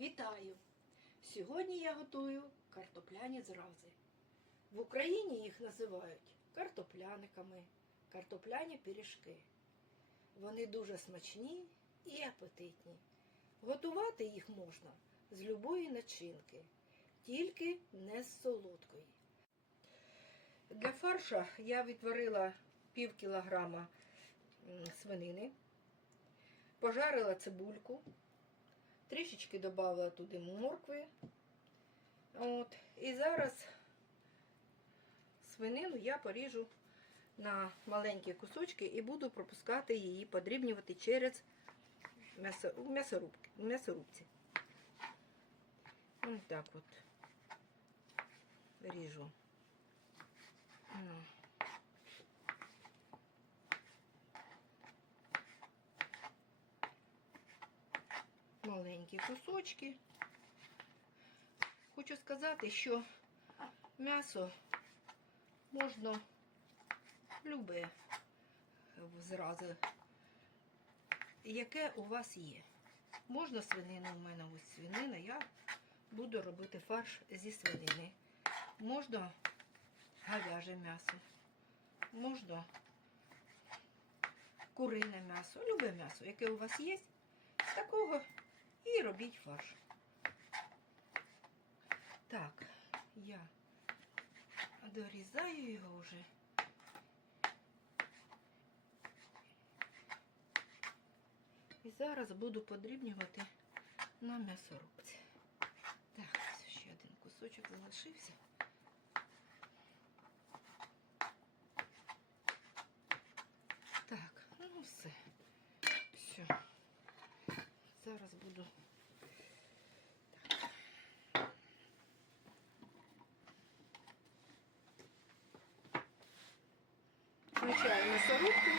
Вітаю! Сьогодні я готую картопляні зрази. В Україні їх називають картопляниками, картопляні пиріжки. Вони дуже смачні і апетитні. Готувати їх можна з любої начинки, тільки не з солодкої. Для фарша я відварила пів кілограма свинини, пожарила цибульку, трішечки додала туди моркви. От. І зараз свинину я поріжу на маленькі кусочки і буду пропускати її, подрібнювати через м'ясорубки, м'ясорубці. Ось так от ріжу. Маленькі кусочки. Хочу сказати, що м'ясо можна любе зрази, яке у вас є. Можна свинину, у мене ось свинина, я буду робити фарш зі свинини. Можна говяже м'ясо, можна курине м'ясо, любе м'ясо, яке у вас є, з такого і робіть фарш. Так, я дорізаю його вже. І зараз буду подрібнювати на м'ясорубці. Так, ще один кусочок залишився. Так, ну все. Все. Зараз буду. Включаю м'ясорубку.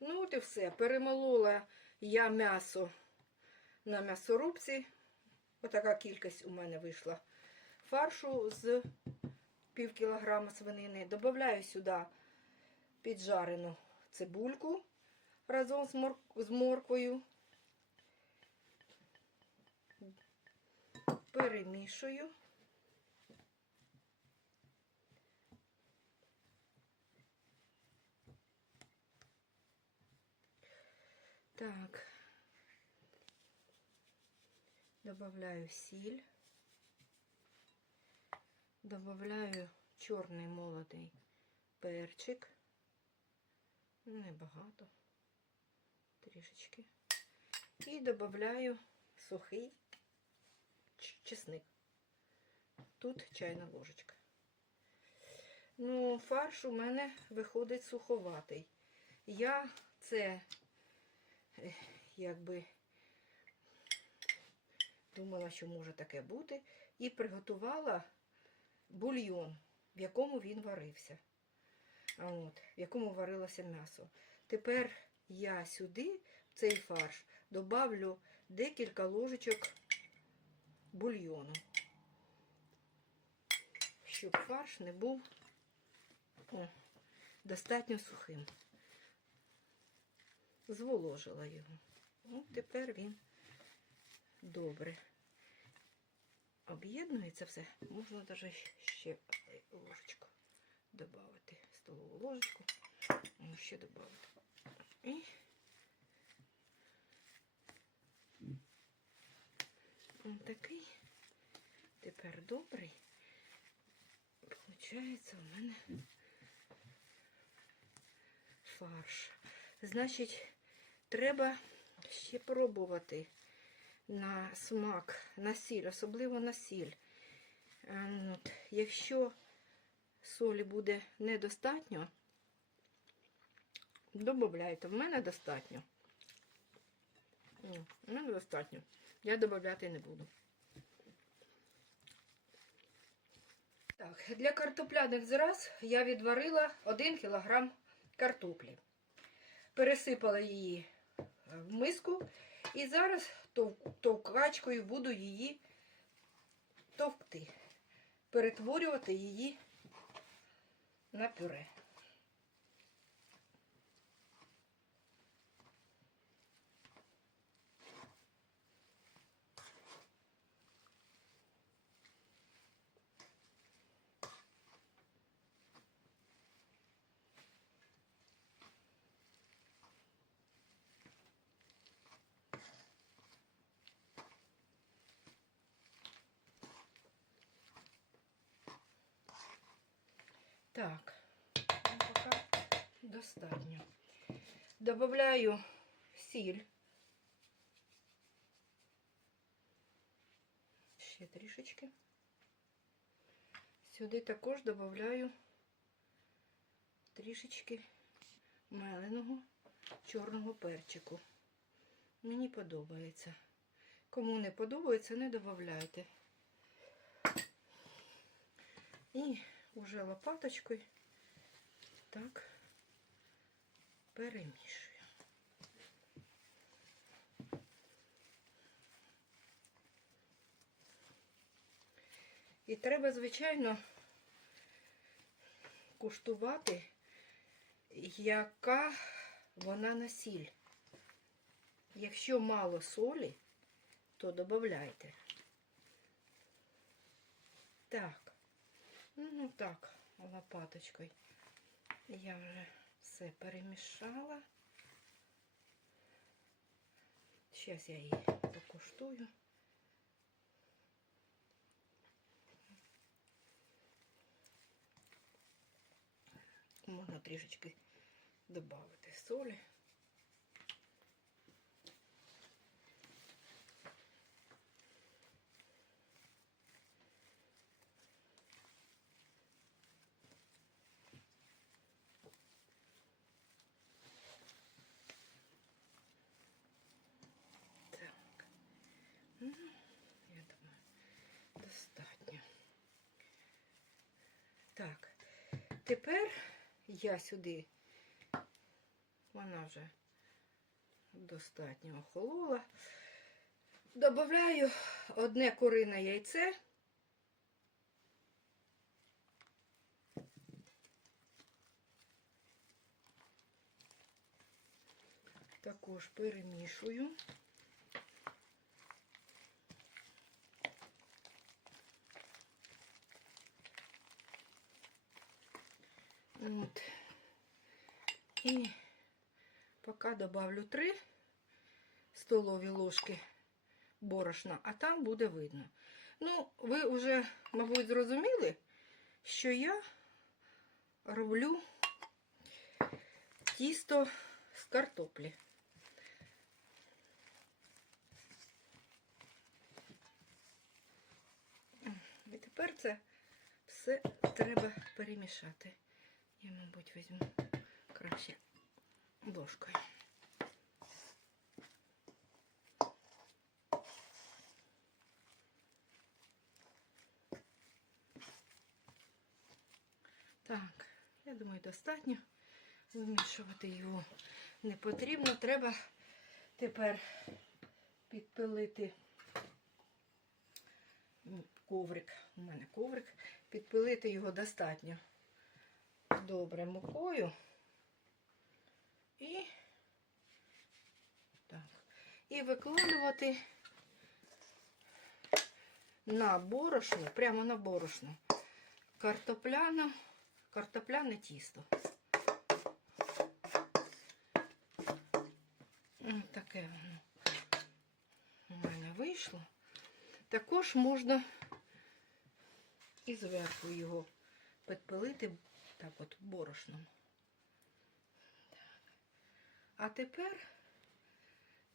Ну от і все. Перемолола я м'ясо на м'ясорубці. Отака кількість у мене вийшла фаршу з пів кілограма свинини. Добавляю сюди піджарену цибульку разом з, мор... з морквою. Перемішую. Так, добавляю сіль. Добавляю чорний молодий перчик. Небагато. Трішечки. І додаю сухий чесник. Тут чайна ложечка. Ну, фарш у мене виходить суховатий. Я це, якби, думала, що може таке бути, і приготувала бульйон, в якому він варився. От, в якому варилося м'ясо. Тепер я сюди, в цей фарш, добавлю декілька ложечок бульйону, щоб фарш не був о, достатньо сухим. Зволожила його. От тепер він добре об'єднується все, можна навіть ще ложечку додати, столову ложечку, ну, ще додати. І он такий тепер добрий. Получається у мене фарш. Значить, треба ще пробувати на смак, на сіль, особливо на сіль. Е, От, якщо солі буде недостатньо, додавайте. В мене достатньо. В мене достатньо. Я додати не буду. Так, для картопляних зраз я відварила 1 кг картоплі. Пересипала її в миску і зараз товкачкою буду її товкти, перетворювати її на пюре. Так, поки достатньо. Добавляю сіль. Ще трішечки. Сюди також додаю трішечки меленого чорного перчику. Мені подобається. Кому не подобається, не додавайте. І вже лопаточкою так перемішую. І треба, звичайно, куштувати, яка вона на сіль. Якщо мало солі, то додавайте. Так, ну так, лопаточкою. Я вже все перемішала. Зараз я її покуштую. Можна трішечки додати солі. Так. Ну, я думаю, достатньо. Так, тепер я сюди, вона вже достатньо охолола. Добавляю одне курине яйце. Також перемішую. От. І поки добавлю 3 столові ложки борошна, а там буде видно. Ну, ви вже, мабуть, зрозуміли, що я роблю тісто з картоплі. І тепер це все треба перемішати. Я, мабуть, візьму краще ложкою. Так, я думаю, достатньо. Вимішувати його не потрібно. Треба тепер підпилити коврик. У мене коврик. Підпилити його достатньо добре мукою. І так. І викладувати на борошно, прямо на борошно, картопляне, картопляне тісто. Ось таке воно у мене вийшло. Також можна і зверху його підпилити так от борошном. А тепер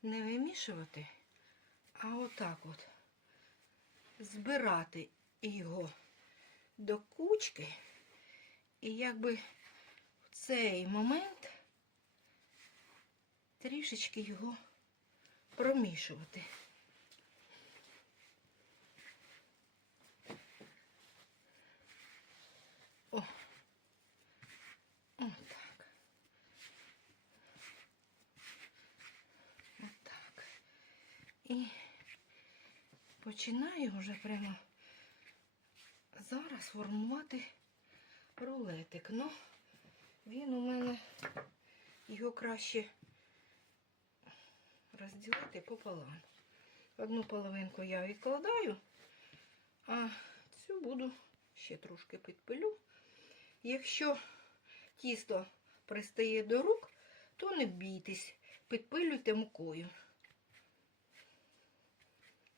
не вимішувати, а отак от збирати його до кучки і якби в цей момент трішечки його промішувати. О, отак. Отак. І починаю вже прямо зараз формувати рулетик. Ну, він у мене його краще розділити пополам. Одну половинку я відкладаю, а цю буду ще трошки підпилю. Якщо тісто пристає до рук, то не бійтесь, підпилюйте мукою.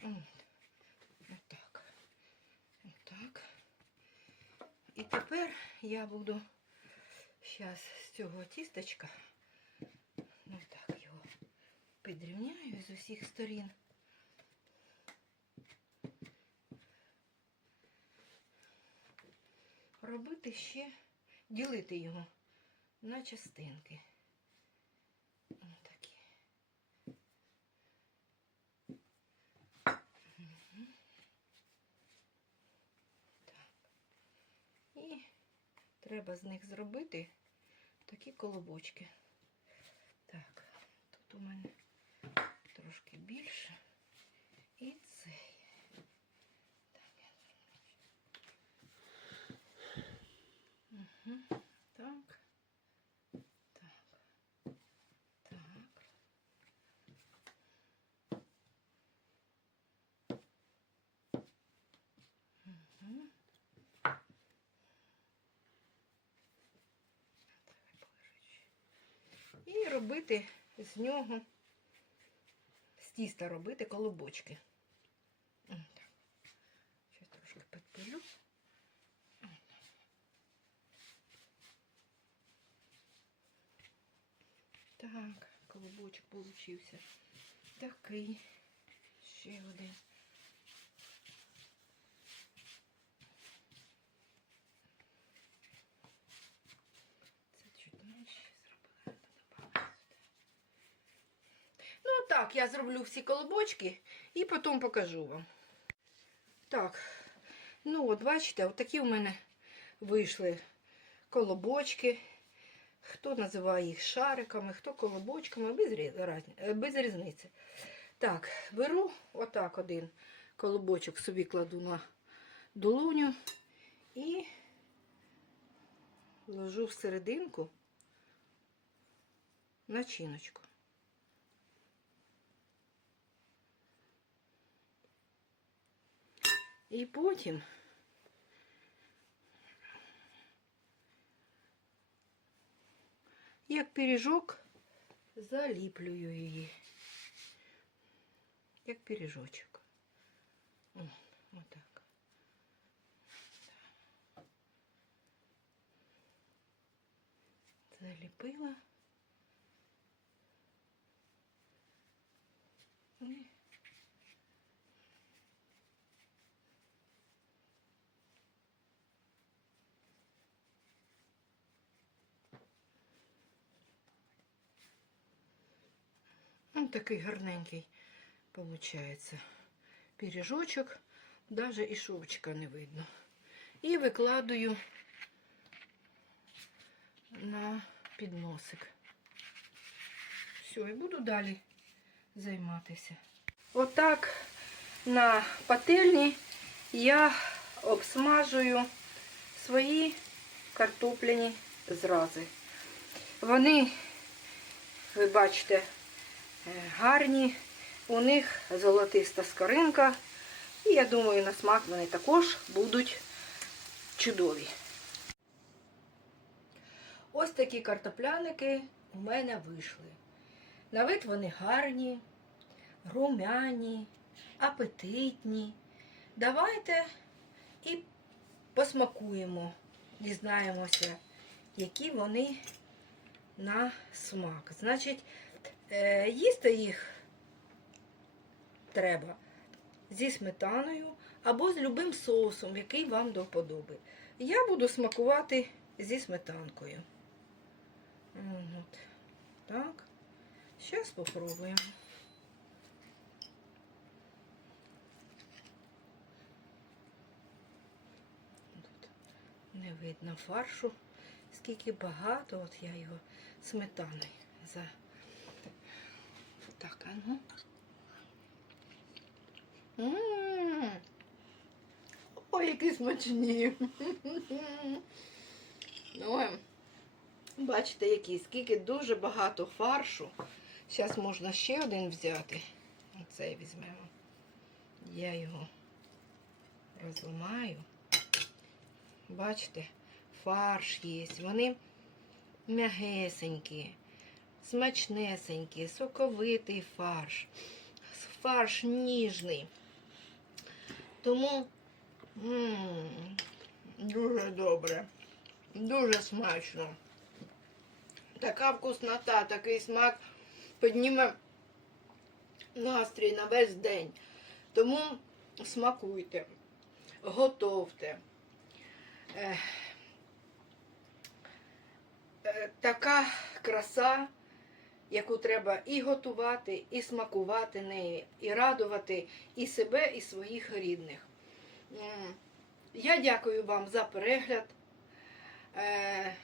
От. Отак. Отак. І тепер я буду зараз з цього тістечка, ну так його підрівняю з усіх сторін. Робити ще, ділити його на частинки. Отакі. Мгм. Так. І треба з них зробити такі колобочки. Так, тут у мене трошки більше. І цей. Угу. Так. Так. Так. Угу. І робити з нього, з тіста робити колобочки. Ще трошки підпилю. Так, колобочок получився. Такий. Ще один. Так, я зроблю всі колобочки і потім покажу вам. Так, ну от бачите, от такі в мене вийшли колобочки. Хто називає їх шариками, хто колобочками, без, е, без різниці. Так, беру отак один колобочок собі кладу на долоню і ложу в серединку начиночку. І потім як пиріжок, заліплюю її. Як пиріжочок. О, отак. Заліпила. І Он такий гарненький получается пиріжочок, даже і шовчика не видно. І викладаю на підносик. Все, і буду далі займатися. Отак на пательні я обсмажую свої картопляні зрази. Вони, ви бачите, гарні, у них золотиста скоринка. І я думаю, на смак вони також будуть чудові. Ось такі картопляники у мене вийшли. На вид вони гарні, румяні, апетитні. Давайте і посмакуємо, дізнаємося, які вони на смак. Значить, е, їсти їх треба зі сметаною або з любим соусом, який вам до вподоби. Я буду смакувати зі сметанкою. От. Так. Зараз спробуємо. Не видно фаршу, скільки багато, от я його сметаною за. Так, а ну. М. Ой, які смачні. Ой. Бачите, які, скільки дуже багато фаршу. Зараз можна ще один взяти. Оцей візьмемо. Я його розламаю. Бачите, фарш є. Вони м'ягесенькі, смачнесенькі, соковитий фарш. Фарш ніжний. Тому м Дуже добре. Дуже смачно. Така вкуснота, такий смак підніме настрій на весь день. Тому смакуйте, готовте. Е, така краса, яку треба і готувати, і смакувати нею, і радувати і себе, і своїх рідних. Я дякую вам за перегляд. Е,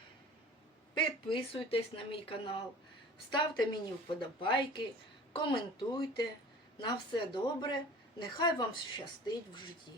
Підписуйтесь на мій канал, ставте мені вподобайки, коментуйте. На все добре. Нехай вам щастить в житті.